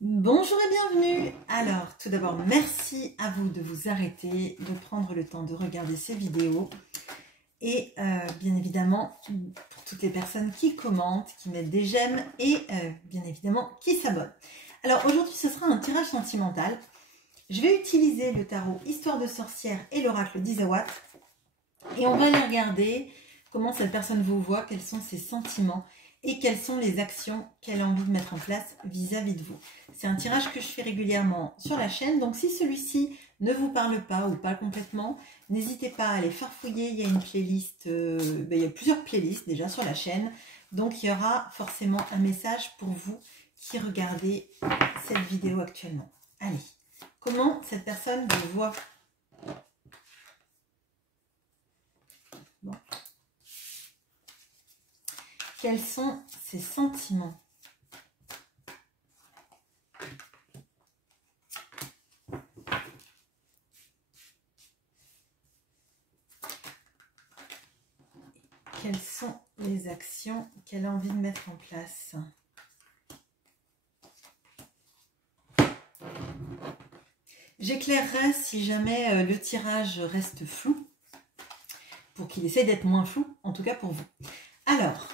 Bonjour et bienvenue. Alors, tout d'abord, merci à vous de vous arrêter, de prendre le temps de regarder ces vidéos. Et bien évidemment, pour toutes les personnes qui commentent, qui mettent des j'aime et bien évidemment qui s'abonnent. Alors aujourd'hui, ce sera un tirage sentimental. Je vais utiliser le tarot Histoire de sorcière et l'oracle d'Isawat. Et on va aller regarder comment cette personne vous voit, quels sont ses sentiments et quelles sont les actions qu'elle a envie de mettre en place vis-à-vis de vous. C'est un tirage que je fais régulièrement sur la chaîne, donc si celui-ci ne vous parle pas ou pas complètement, n'hésitez pas à aller farfouiller, il y a une playlist, il y a plusieurs playlists déjà sur la chaîne, donc il y aura forcément un message pour vous qui regardez cette vidéo actuellement. Allez, comment cette personne vous voit? Bon. Quels sont ses sentiments? Quelles sont les actions qu'elle a envie de mettre en place? J'éclairerai si jamais le tirage reste flou, pour qu'il essaie d'être moins flou, en tout cas pour vous. Alors,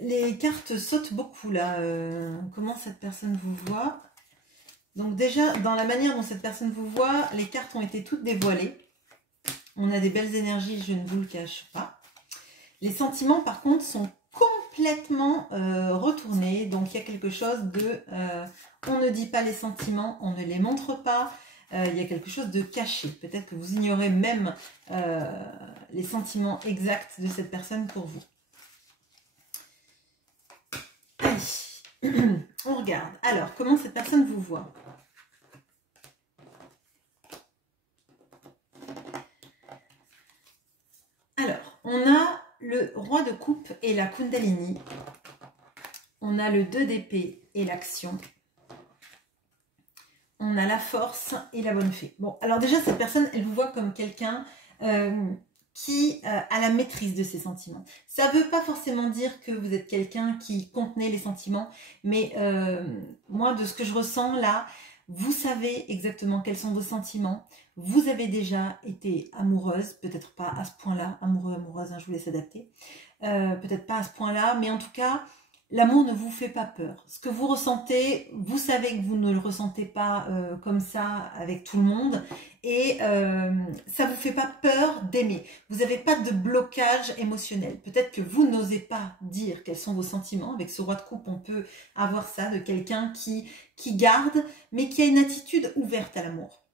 les cartes sautent beaucoup là. Comment cette personne vous voit? Donc déjà, dans la manière dont cette personne vous voit, les cartes ont été toutes dévoilées. On a des belles énergies, je ne vous le cache pas. Les sentiments, par contre, sont complètement retournés. Donc, il y a quelque chose de... on ne dit pas les sentiments, on ne les montre pas. Il y a quelque chose de caché. Peut-être que vous ignorez même les sentiments exacts de cette personne pour vous. Allez, on regarde. Alors, comment cette personne vous voit? Alors, on a le roi de coupe et la Kundalini. On a le 2 d'épée et l'action. On a la force et la bonne fée. Bon, alors déjà, cette personne, elle vous voit comme quelqu'un qui a la maîtrise de ses sentiments. Ça ne veut pas forcément dire que vous êtes quelqu'un qui contenait les sentiments, mais moi, de ce que je ressens là, vous savez exactement quels sont vos sentiments. Vous avez déjà été amoureuse, peut-être pas à ce point-là, amoureux, amoureuse, hein, je vous laisse adapter. Peut-être pas à ce point-là, mais en tout cas, l'amour ne vous fait pas peur. Ce que vous ressentez, vous savez que vous ne le ressentez pas comme ça avec tout le monde. Et ça ne vous fait pas peur d'aimer. Vous n'avez pas de blocage émotionnel. Peut-être que vous n'osez pas dire quels sont vos sentiments. Avec ce roi de coupe, on peut avoir ça de quelqu'un qui garde, mais qui a une attitude ouverte à l'amour.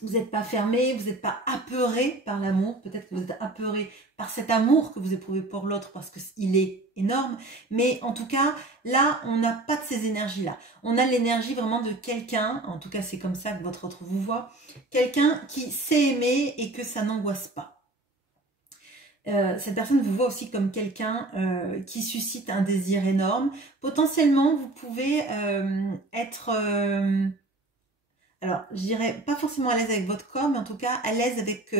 Vous n'êtes pas fermé, vous n'êtes pas apeuré par l'amour. Peut-être que vous êtes apeuré par cet amour que vous éprouvez pour l'autre parce qu'il est énorme. Mais en tout cas, là, on n'a pas de ces énergies-là. On a l'énergie vraiment de quelqu'un, en tout cas c'est comme ça que votre autre vous voit, quelqu'un qui sait aimer et que ça n'angoisse pas. Cette personne vous voit aussi comme quelqu'un qui suscite un désir énorme. Potentiellement, vous pouvez être... alors, je dirais pas forcément à l'aise avec votre corps, mais en tout cas à l'aise avec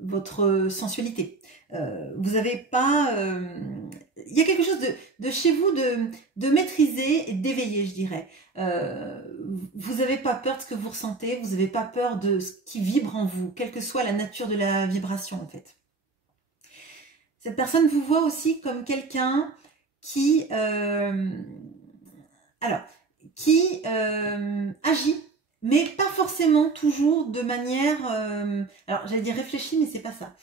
votre sensualité. Vous n'avez pas... il y a quelque chose de chez vous de maîtrisé et d'éveillé, je dirais. Vous n'avez pas peur de ce que vous ressentez, vous n'avez pas peur de ce qui vibre en vous, quelle que soit la nature de la vibration en fait. Cette personne vous voit aussi comme quelqu'un qui... qui agit, mais pas forcément toujours de manière... alors, j'allais dire réfléchie, mais c'est pas ça.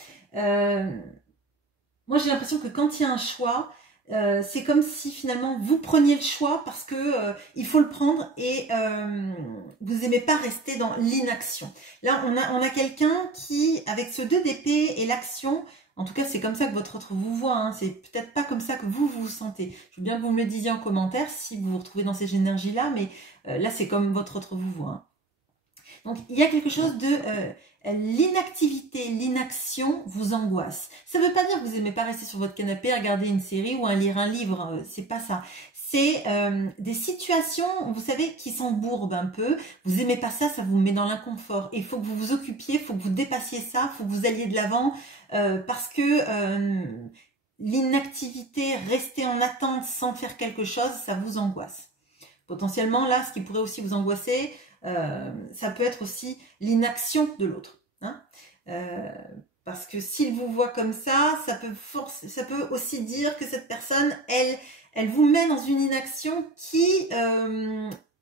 Moi, j'ai l'impression que quand il y a un choix, c'est comme si finalement vous preniez le choix parce que il faut le prendre et vous n'aimez pas rester dans l'inaction. Là, on a quelqu'un qui, avec ce 2 d'épée et l'action... En tout cas, c'est comme ça que votre autre vous voit. Hein. C'est peut-être pas comme ça que vous vous sentez. Je veux bien que vous me le disiez en commentaire si vous vous retrouvez dans ces énergies-là, mais là, c'est comme votre autre vous voit. Hein. Donc, il y a quelque chose de... l'inactivité, l'inaction vous angoisse. Ça ne veut pas dire que vous n'aimez pas rester sur votre canapé à regarder une série ou à lire un livre. C'est pas ça. C'est des situations, vous savez, qui s'embourbent un peu. Vous n'aimez pas ça, ça vous met dans l'inconfort. Il faut que vous vous occupiez, il faut que vous dépassiez ça, il faut que vous alliez de l'avant parce que l'inactivité, rester en attente sans faire quelque chose, ça vous angoisse. Potentiellement, là, ce qui pourrait aussi vous angoisser, ça peut être aussi l'inaction de l'autre. Hein, parce que s'il vous voit comme ça peut aussi dire que cette personne, elle vous met dans une inaction qui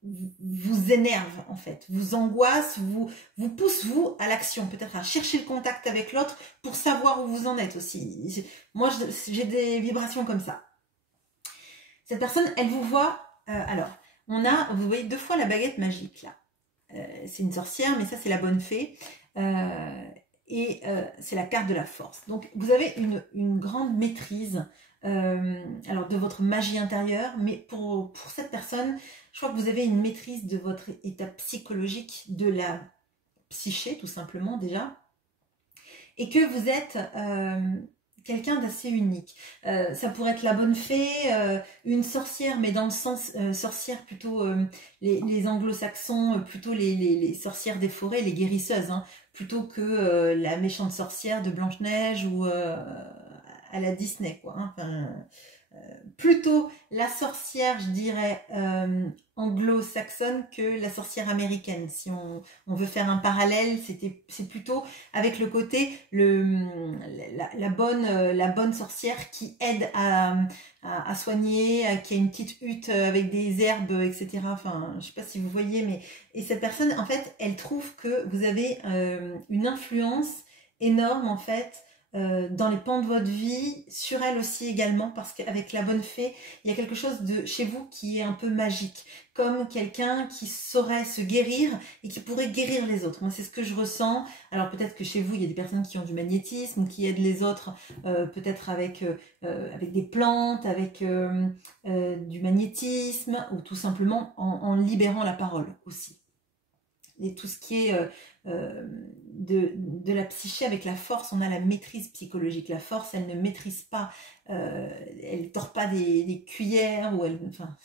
vous énerve en fait, vous angoisse, vous pousse vous à l'action, peut-être à chercher le contact avec l'autre pour savoir où vous en êtes aussi. Moi, j'ai des vibrations comme ça. Cette personne, elle vous voit. Alors, vous voyez 2 fois la baguette magique là. C'est une sorcière, mais ça c'est la bonne fée. C'est la carte de la force. Donc vous avez une grande maîtrise alors de votre magie intérieure, mais pour cette personne, je crois que vous avez une maîtrise de votre état psychologique, de la psyché tout simplement déjà, et que vous êtes quelqu'un d'assez unique. Ça pourrait être la bonne fée, une sorcière, mais dans le sens sorcière plutôt les anglo-saxons, plutôt les sorcières des forêts, les guérisseuses, hein, plutôt que la méchante sorcière de Blanche-Neige ou à la Disney, quoi. Hein. Enfin, plutôt la sorcière, je dirais, anglo-saxonne que la sorcière américaine. Si on veut faire un parallèle, c'est plutôt avec le côté la bonne sorcière qui aide à soigner, qui a une petite hutte avec des herbes, etc. Enfin, je sais pas si vous voyez, mais et cette personne, en fait, elle trouve que vous avez une influence énorme, en fait, dans les pans de votre vie, sur elle aussi également, parce qu'avec la bonne fée, il y a quelque chose de chez vous qui est un peu magique, comme quelqu'un qui saurait se guérir et qui pourrait guérir les autres. Moi, c'est ce que je ressens. Alors peut-être que chez vous, il y a des personnes qui ont du magnétisme, ou qui aident les autres, peut-être avec des plantes, avec du magnétisme, ou tout simplement en libérant la parole aussi. Et tout ce qui est de la psyché avec la force, on a la maîtrise psychologique. La force, elle ne maîtrise pas, elle ne tord pas des cuillères, ou enfin,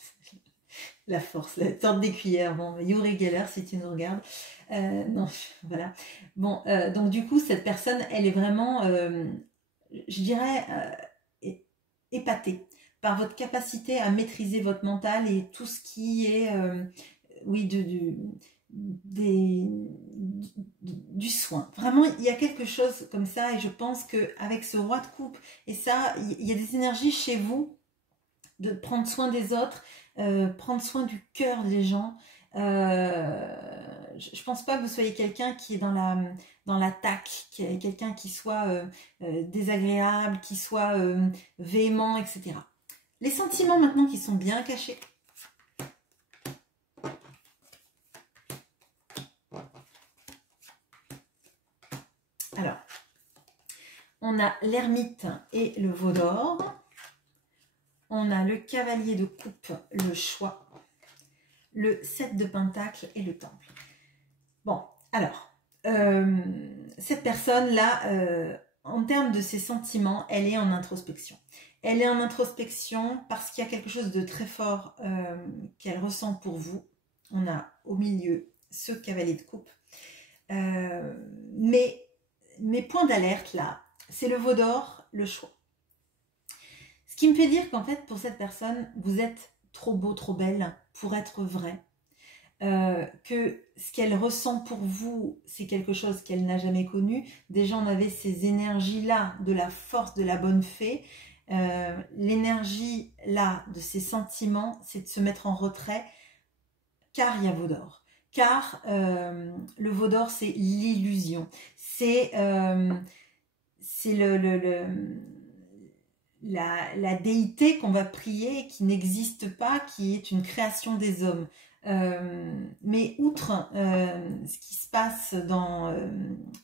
la force, elle tord des cuillères. Bon, Yuri Geller, si tu nous regardes. Non, voilà. Bon, donc du coup, cette personne, elle est vraiment, je dirais, épatée par votre capacité à maîtriser votre mental et tout ce qui est, oui, du soin. Vraiment, il y a quelque chose comme ça, et je pense qu'avec ce roi de coupe, et ça, il y a des énergies chez vous de prendre soin des autres, prendre soin du cœur des gens. Je pense pas que vous soyez quelqu'un qui est dans l'attaque, quelqu'un qui soit désagréable, qui soit véhément, etc. Les sentiments maintenant qui sont bien cachés. Alors, on a l'ermite et le veau d'or. On a le cavalier de coupe, le choix. Le 7 de pentacle et le temple. Bon, alors, cette personne-là, en termes de ses sentiments, elle est en introspection. Elle est en introspection parce qu'il y a quelque chose de très fort qu'elle ressent pour vous. On a au milieu ce cavalier de coupe. Mais mes points d'alerte là, c'est le veau d'or, le choix. Ce qui me fait dire qu'en fait, pour cette personne, vous êtes trop beau, trop belle pour être vrai. Que ce qu'elle ressent pour vous, c'est quelque chose qu'elle n'a jamais connu. Déjà, on avait ces énergies-là de la force de la bonne fée. L'énergie là de ces sentiments, c'est de se mettre en retrait, car il y a veau d'or. Car le veau d'or, c'est l'illusion. C'est la déité qu'on va prier, qui n'existe pas, qui est une création des hommes. Mais outre ce qui se passe dans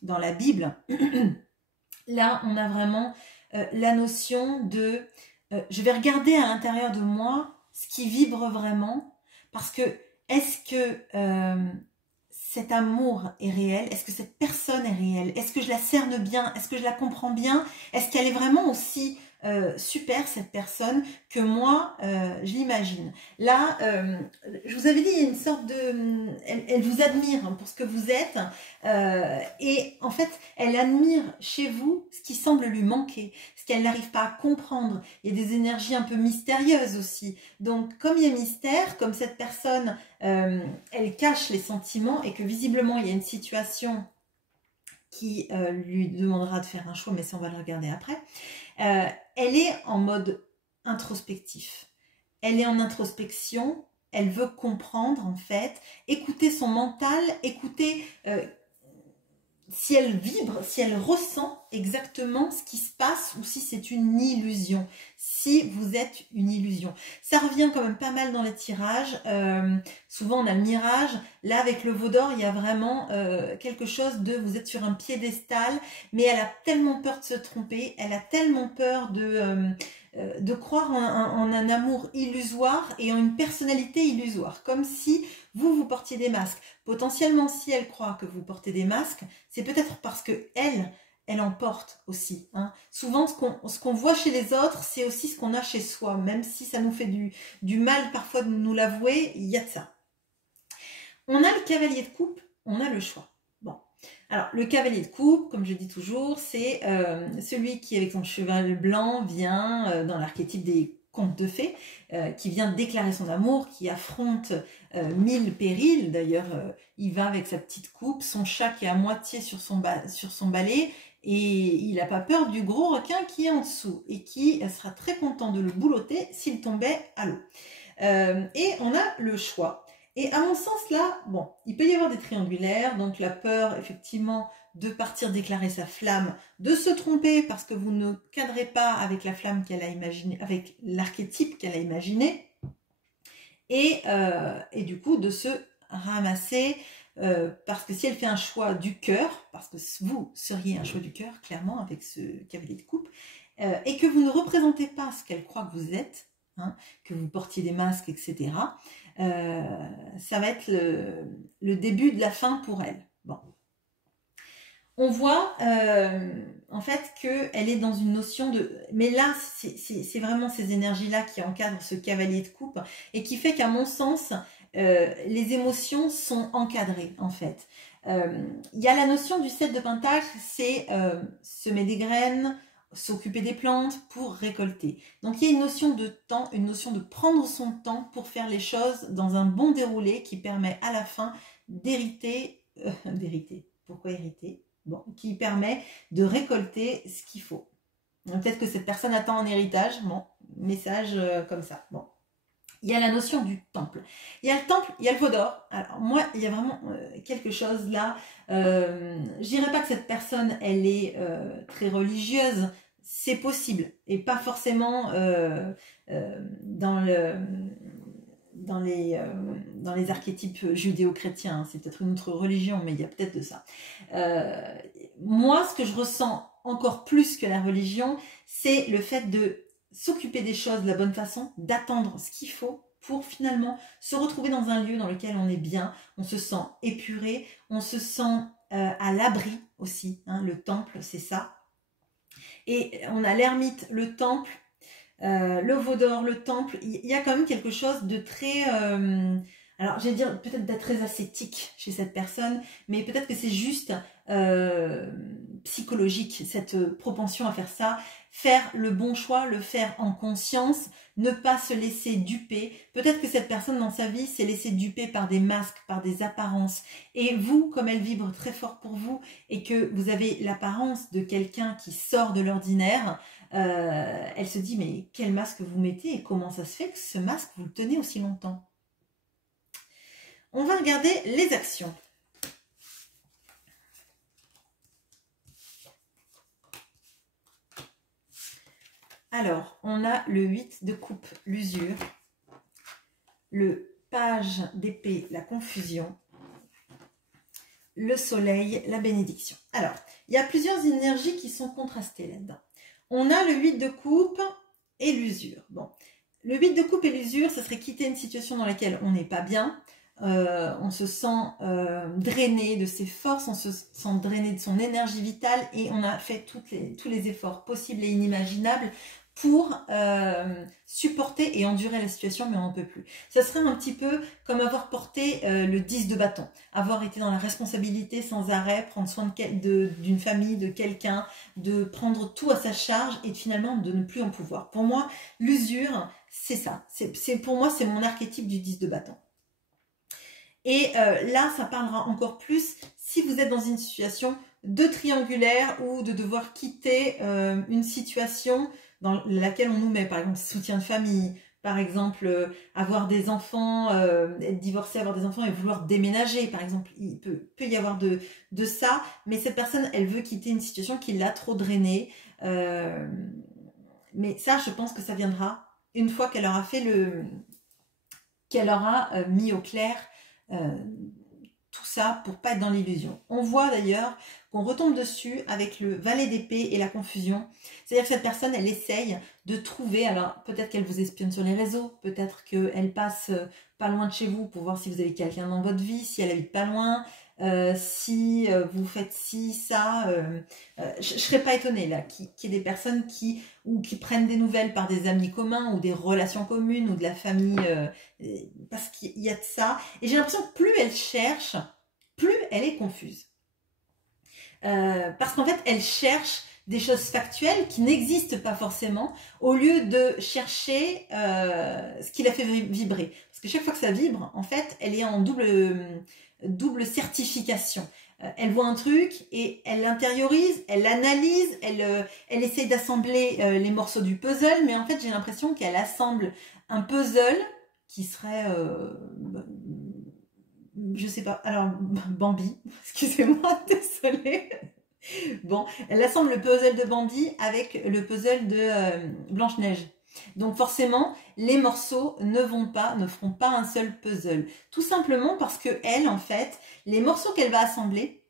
la Bible, là, on a vraiment la notion de je vais regarder à l'intérieur de moi ce qui vibre vraiment, parce que est-ce que cet amour est réel? Est-ce que cette personne est réelle? Est-ce que je la cerne bien? Est-ce que je la comprends bien? Est-ce qu'elle est vraiment aussi super cette personne que moi je l'imagine. Là, je vous avais dit, il y a une sorte de... Elle vous admire pour ce que vous êtes et en fait, elle admire chez vous ce qui semble lui manquer, ce qu'elle n'arrive pas à comprendre. Il y a des énergies un peu mystérieuses aussi. Donc, comme il y a mystère, comme cette personne, elle cache les sentiments et que visiblement, il y a une situation qui lui demandera de faire un choix, mais ça, on va le regarder après. Elle est en mode introspectif. Elle est en introspection, elle veut comprendre en fait, écouter son mental, écouter si elle vibre, si elle ressent exactement ce qui se passe ou si c'est une illusion, si vous êtes une illusion. Ça revient quand même pas mal dans les tirages, souvent on a le mirage, là avec le veau d'or il y a vraiment quelque chose de, vous êtes sur un piédestal, mais elle a tellement peur de se tromper, elle a tellement peur de croire en un amour illusoire et en une personnalité illusoire, comme si vous portiez des masques. Potentiellement, si elle croit que vous portez des masques, c'est peut-être parce que elle en porte aussi. Hein. Souvent, ce qu'on voit chez les autres, c'est aussi ce qu'on a chez soi. Même si ça nous fait du mal parfois de nous l'avouer, il y a de ça. On a le cavalier de coupe, on a le choix. Bon, alors le cavalier de coupe, comme je dis toujours, c'est celui qui, avec son cheval blanc, vient dans l'archétype des contes de fées, qui vient déclarer son amour, qui affronte 1000 périls. D'ailleurs, il va avec sa petite coupe, son chat qui est à moitié sur son balai, et il n'a pas peur du gros requin qui est en dessous, et qui sera très content de le boulotter s'il tombait à l'eau. Et on a le choix. Et à mon sens, là, bon, il peut y avoir des triangulaires, donc la peur, effectivement, de partir déclarer sa flamme, de se tromper parce que vous ne cadrez pas avec la flamme qu'elle a imaginée, avec l'archétype qu'elle a imaginé, et du coup de se ramasser, parce que si elle fait un choix du cœur, parce que vous seriez un choix du cœur, clairement, avec ce cavalier de coupe, et que vous ne représentez pas ce qu'elle croit que vous êtes, hein, que vous portiez des masques, etc., ça va être le début de la fin pour elle. Bon. On voit en fait qu'elle est dans une notion de... Mais là, c'est vraiment ces énergies-là qui encadrent ce cavalier de coupe et qui fait qu'à mon sens, les émotions sont encadrées en fait. Il y a la notion du 7 de Pentacle, c'est semer des graines, s'occuper des plantes pour récolter. Donc il y a une notion de temps, une notion de prendre son temps pour faire les choses dans un bon déroulé qui permet à la fin d'hériter, pourquoi hériter? Bon, qui permet de récolter ce qu'il faut. Peut-être que cette personne attend un héritage, bon, message comme ça. Bon. Il y a la notion du temple. Il y a le temple, il y a le veau d'or. Alors moi, il y a vraiment quelque chose là. Je dirais pas que cette personne, elle est très religieuse. C'est possible. Et pas forcément dans les archétypes judéo-chrétiens. C'est peut-être une autre religion, mais il y a peut-être de ça. Moi, ce que je ressens encore plus que la religion, c'est le fait de s'occuper des choses de la bonne façon, d'attendre ce qu'il faut pour finalement se retrouver dans un lieu dans lequel on est bien, on se sent épuré, on se sent à l'abri aussi, hein, le temple c'est ça. Et on a l'ermite, le temple, le veau d'or, le temple, il y a quand même quelque chose de très... alors, j'allais dire peut-être d'être très ascétique chez cette personne, mais peut-être que c'est juste psychologique, cette propension à faire ça, faire le bon choix, le faire en conscience, ne pas se laisser duper. Peut-être que cette personne dans sa vie s'est laissée duper par des masques, par des apparences. Et vous, comme elle vibre très fort pour vous et que vous avez l'apparence de quelqu'un qui sort de l'ordinaire, elle se dit mais quel masque vous mettez et comment ça se fait que ce masque vous le tenez aussi longtemps? On va regarder les actions. Alors, on a le 8 de coupe, l'usure, le page d'épée, la confusion, le soleil, la bénédiction. Alors, il y a plusieurs énergies qui sont contrastées là-dedans. On a le 8 de coupe et l'usure. Bon, le 8 de coupe et l'usure, ça serait quitter une situation dans laquelle on n'est pas bien. On se sent drainé de ses forces, on se sent drainé de son énergie vitale et on a fait tous les efforts possibles et inimaginables pour supporter et endurer la situation, mais on n'en peut plus. Ça serait un petit peu comme avoir porté le 10 de bâton, avoir été dans la responsabilité sans arrêt, prendre soin d'une famille, de quelqu'un, de prendre tout à sa charge et finalement de ne plus en pouvoir. Pour moi, l'usure, c'est ça. Pour moi, c'est mon archétype du 10 de bâton. Et là, ça parlera encore plus si vous êtes dans une situation de triangulaire ou de devoir quitter une situation dans laquelle on nous met, par exemple, soutien de famille, par exemple, avoir des enfants, être divorcé, avoir des enfants et vouloir déménager, par exemple, il peut y avoir de ça, mais cette personne, elle veut quitter une situation qui l'a trop drainée, mais ça, je pense que ça viendra une fois qu'elle aura fait qu'elle aura mis au clair tout ça pour pas être dans l'illusion. On voit d'ailleurs qu'on retombe dessus avec le valet d'épée et la confusion. C'est-à-dire que cette personne, elle essaye de trouver, alors peut-être qu'elle vous espionne sur les réseaux, peut-être qu'elle passe pas loin de chez vous pour voir si vous avez quelqu'un dans votre vie, si elle habite pas loin, si vous faites ci, ça. Je serais pas étonnée là qu'il y ait des personnes qui prennent des nouvelles par des amis communs ou des relations communes ou de la famille, parce qu'il y a de ça. Et j'ai l'impression que plus elle cherche, plus elle est confuse. Parce qu'en fait, elle cherche des choses factuelles qui n'existent pas forcément, au lieu de chercher ce qui la fait vibrer. Parce que chaque fois que ça vibre, en fait, elle est en double certification. Elle voit un truc et elle l'intériorise, elle l'analyse, elle essaye d'assembler les morceaux du puzzle, mais en fait, j'ai l'impression qu'elle assemble un puzzle qui serait... je sais pas, alors Bambi, excusez-moi, désolée. Bon, elle assemble le puzzle de Bambi avec le puzzle de Blanche-Neige. Donc forcément, les morceaux ne feront pas un seul puzzle. Tout simplement parce que elle, en fait, les morceaux qu'elle va assembler,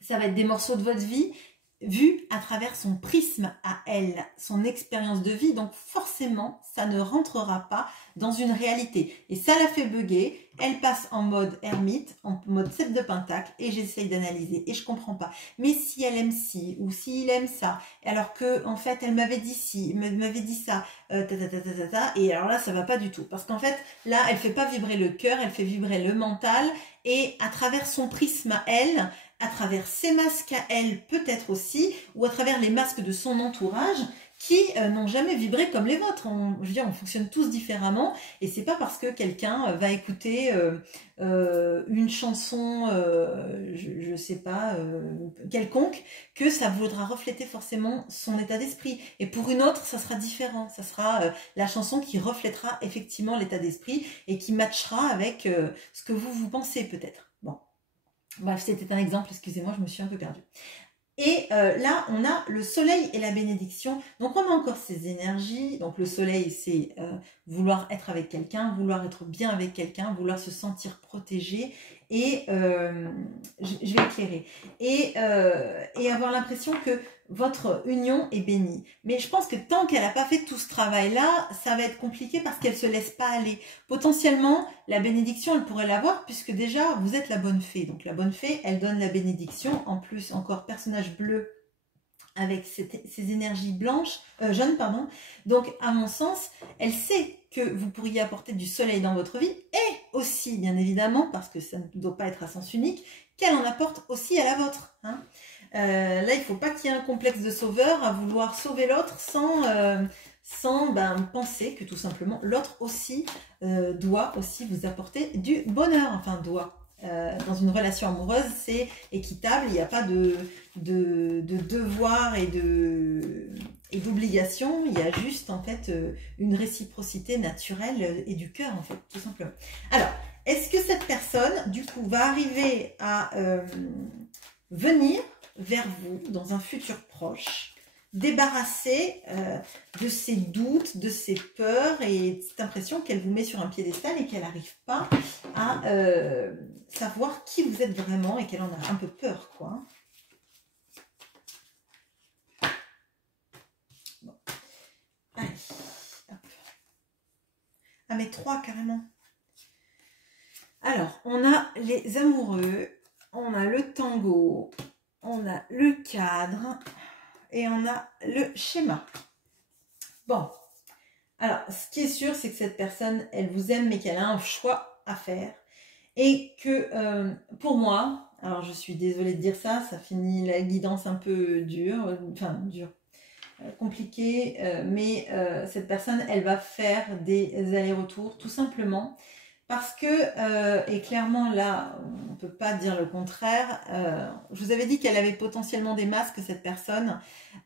ça va être des morceaux de votre vie vus à travers son prisme à elle, son expérience de vie. Donc forcément, ça ne rentrera pas dans une réalité. Et ça la fait bugger. Elle passe en mode ermite, en mode 7 de pentacle, et j'essaye d'analyser. Et je comprends pas. Mais si elle aime ci, ou si il aime ça, alors que en fait, elle m'avait dit ci, m'avait dit ça, et alors là, ça va pas du tout. Parce qu'en fait, là, elle fait pas vibrer le cœur, elle fait vibrer le mental, et à travers son prisme à elle, à travers ses masques à elle peut-être aussi, ou à travers les masques de son entourage, qui n'ont jamais vibré comme les vôtres. Je veux dire, on fonctionne tous différemment, et c'est pas parce que quelqu'un va écouter une chanson, je sais pas, quelconque, que ça voudra refléter forcément son état d'esprit. Et pour une autre, ça sera différent. Ça sera la chanson qui reflètera effectivement l'état d'esprit et qui matchera avec ce que vous pensez peut-être. Bon. Bref, c'était un exemple, excusez-moi, je me suis un peu perdue. Et là, on a le soleil et la bénédiction. Donc, on a encore ces énergies. Donc, le soleil, c'est vouloir être avec quelqu'un, vouloir être bien avec quelqu'un, vouloir se sentir protégé. Et je vais éclairer. Et avoir l'impression que votre union est bénie. Mais je pense que tant qu'elle n'a pas fait tout ce travail-là, ça va être compliqué parce qu'elle ne se laisse pas aller. Potentiellement, la bénédiction, elle pourrait l'avoir puisque déjà, vous êtes la bonne fée. Donc, la bonne fée, elle donne la bénédiction. En plus, encore personnage bleu avec ces énergies blanches, jaunes, pardon. Donc, à mon sens, elle sait que vous pourriez apporter du soleil dans votre vie et aussi, bien évidemment, parce que ça ne doit pas être à sens unique, qu'elle en apporte aussi à la vôtre. Hein. Là, il ne faut pas qu'il y ait un complexe de sauveur à vouloir sauver l'autre sans penser que tout simplement l'autre aussi doit aussi vous apporter du bonheur. Enfin, doit. Dans une relation amoureuse, c'est équitable, il n'y a pas de devoir et d'obligation, il y a juste en fait une réciprocité naturelle et du cœur en fait, tout simplement. Alors, est-ce que cette personne, du coup, va arriver à venir vers vous dans un futur proche, débarrasser de ses doutes, de ses peurs et de cette impression qu'elle vous met sur un piédestal et qu'elle n'arrive pas à savoir qui vous êtes vraiment et qu'elle en a un peu peur, quoi. Bon. Allez, hop. Ah, mais 3 carrément. Alors, on a les amoureux, on a le tango, on a le cadre et on a le schéma. Bon, alors, ce qui est sûr, c'est que cette personne, elle vous aime, mais qu'elle a un choix à faire. Et que, pour moi, alors je suis désolée de dire ça, ça finit la guidance un peu dure, compliquée, mais cette personne, elle va faire des allers-retours, tout simplement, parce que, et clairement là, on ne peut pas dire le contraire, je vous avais dit qu'elle avait potentiellement des masques, cette personne,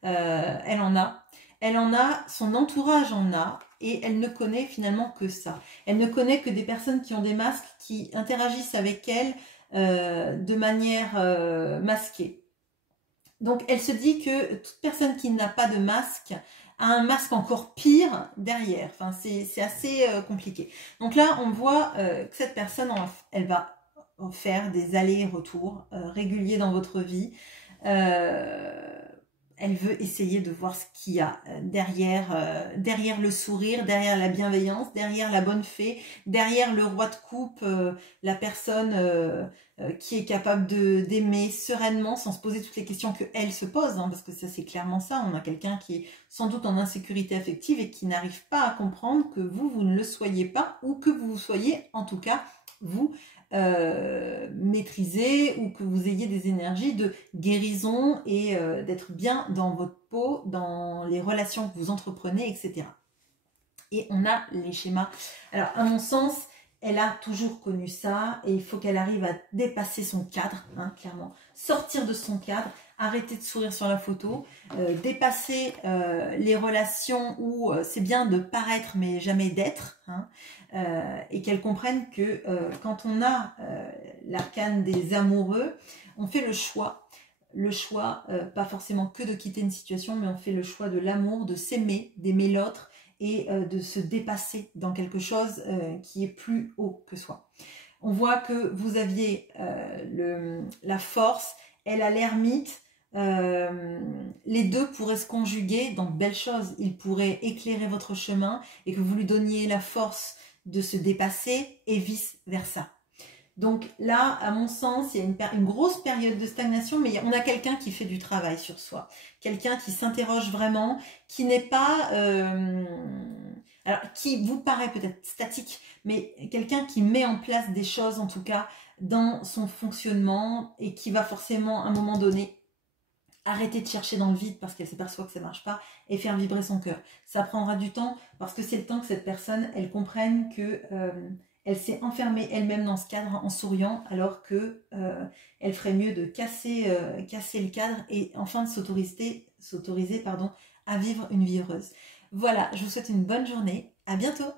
elle en a. Elle en a, son entourage en a, et elle ne connaît finalement que ça. Elle ne connaît que des personnes qui ont des masques, qui interagissent avec elle de manière masquée. Donc elle se dit que toute personne qui n'a pas de masque a un masque encore pire derrière. Enfin, c'est assez compliqué. Donc là, on voit que cette personne, elle va faire des allers-retours réguliers dans votre vie. Elle veut essayer de voir ce qu'il y a derrière le sourire, derrière la bienveillance, derrière la bonne fée, derrière le roi de coupe, la personne qui est capable d'aimer sereinement sans se poser toutes les questions qu'elle se pose, hein, parce que ça c'est clairement ça, on a quelqu'un qui est sans doute en insécurité affective et qui n'arrive pas à comprendre que vous ne le soyez pas, ou que vous soyez en tout cas, vous, maîtriser, ou que vous ayez des énergies de guérison et d'être bien dans votre peau, dans les relations que vous entreprenez, etc. Et on a les schémas. Alors, à mon sens, elle a toujours connu ça et il faut qu'elle arrive à dépasser son cadre, hein, clairement. Sortir de son cadre, arrêter de sourire sur la photo, dépasser les relations où c'est bien de paraître mais jamais d'être, hein, et qu'elle comprenne que quand on a l'arcane des amoureux, on fait le choix, pas forcément que de quitter une situation, mais on fait le choix de l'amour, de s'aimer, d'aimer l'autre, et de se dépasser dans quelque chose qui est plus haut que soi. On voit que vous aviez la force, elle a l'ermite, les deux pourraient se conjuguer dans de belles choses. Il pourrait éclairer votre chemin et que vous lui donniez la force de se dépasser et vice versa. Donc là, à mon sens, il y a une grosse période de stagnation, mais on a quelqu'un qui fait du travail sur soi. Quelqu'un qui s'interroge vraiment, qui n'est pas... alors, qui vous paraît peut-être statique, mais quelqu'un qui met en place des choses, en tout cas, dans son fonctionnement, et qui va forcément, à un moment donné, arrêter de chercher dans le vide parce qu'elle s'aperçoit que ça ne marche pas, et faire vibrer son cœur. Ça prendra du temps, parce que c'est le temps que cette personne, elle comprenne que... elle s'est enfermée elle-même dans ce cadre en souriant, alors que elle ferait mieux de casser le cadre et enfin de s'autoriser à vivre une vie heureuse. Voilà, je vous souhaite une bonne journée. À bientôt!